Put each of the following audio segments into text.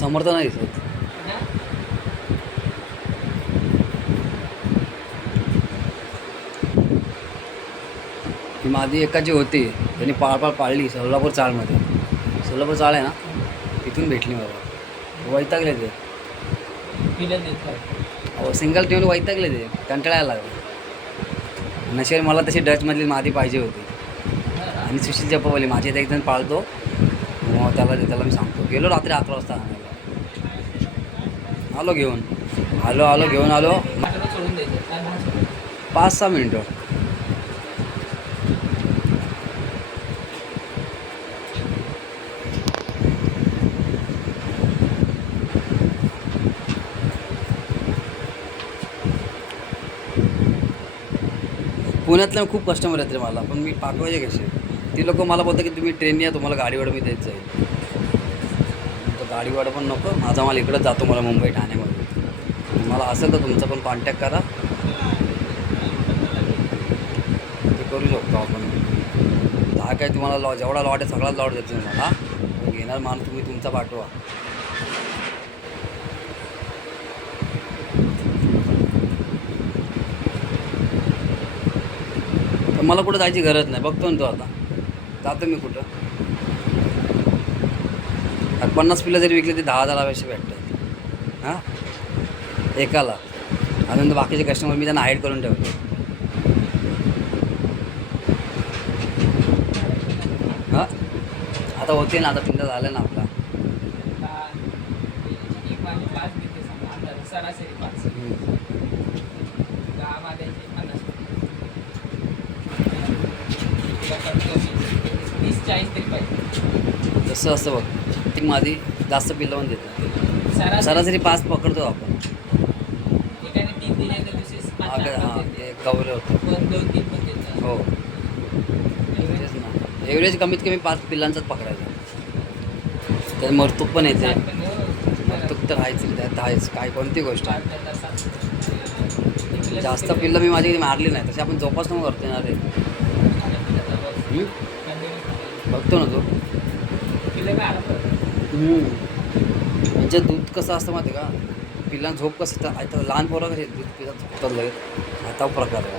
समर्थ नाही दिसत ही माझी एकाची होती त्यांनी पाळपाळ पाळली सोलापूर चाळमध्ये. सोलापूर चाळ आहे ना? तिथून भेटली मला वैतागले ते. अहो सिंगल टीमला वैतागले ते. कंटाळायला लागले. नशेर मला तशी डचमधली मादी पाहिजे होती. आणि सुशील जपवली माझ्या इथे एक पाळतो. मग त्याला त्याला मी सांगतो. गेलो रात्री अकरा वाजता. आलो घेऊन. आलो आलो घेऊन आलो. पाच सहा मिनटं. पुण्यातल्या खूप कस्टमर आहेत रे मला पण मी पाठवायचे कसे? ती लोक मला बोलतात की तुम्ही ट्रेनने या तुम्हाला गाडीवर मी देत जाईल गाडीवाडं पण नको माझा माल इकडंच जातो मला मुंबई ठाण्यामध्ये. मला असेल तर तुमचा पण कॉन्टॅक्ट करा. ते करू शकतो आपण. दहा काय तुम्हाला लॉ जेवढा लॉट आहे सगळाच लॉट देतो तुम्हाला. घेणार माणूस तुम्ही तुमचा पाठवा. तर मला कुठं जायची गरज नाही. बघतो ना तो आता. जातो मी कुठं. पन्नास पिलं जरी विकले ते दहा हजार पैसे भेटतात हां? एकाला. अजून तर बाकीचे कस्टमर मी त्यांना हाईड करून ठेवतो. हां? आता होते ना आता पिंड झालं ना आपला. जसं असतं बघ. ती मादी जास्त पिल्लं पण देतात सरासरी पाच पकडतो आपण. तर कवरे होतं हो तेच ना. एव्हरेज कमीत कमी पाच पिल्लांचाच पकडायचा. त्यात मरतूक पण येते. हो. मरतूक तर आहेच त्यात आहेच. काय कोणती गोष्ट. एक जास्त पिल्लं मी माझी मारली नाही तशी आपण जोपासना करतो ना रे. बघतो ना तो पिल्लं काय आलं परत. म्हणजे दूध कसं असतं माहिती आहे का? पिल्लांना झोप कसं आता लहान पोरं कसे दूध पितात झोपतात लगेच आता प्रकार आहे.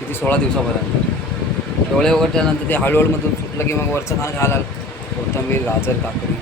किती सोळा दिवसापर्यंत. डोळे उघडल्यानंतर ते हळूहळू मधून सुटलं की मग वरचं खाणं खायला लागलं. कोथिंबीर गाजर काकडी.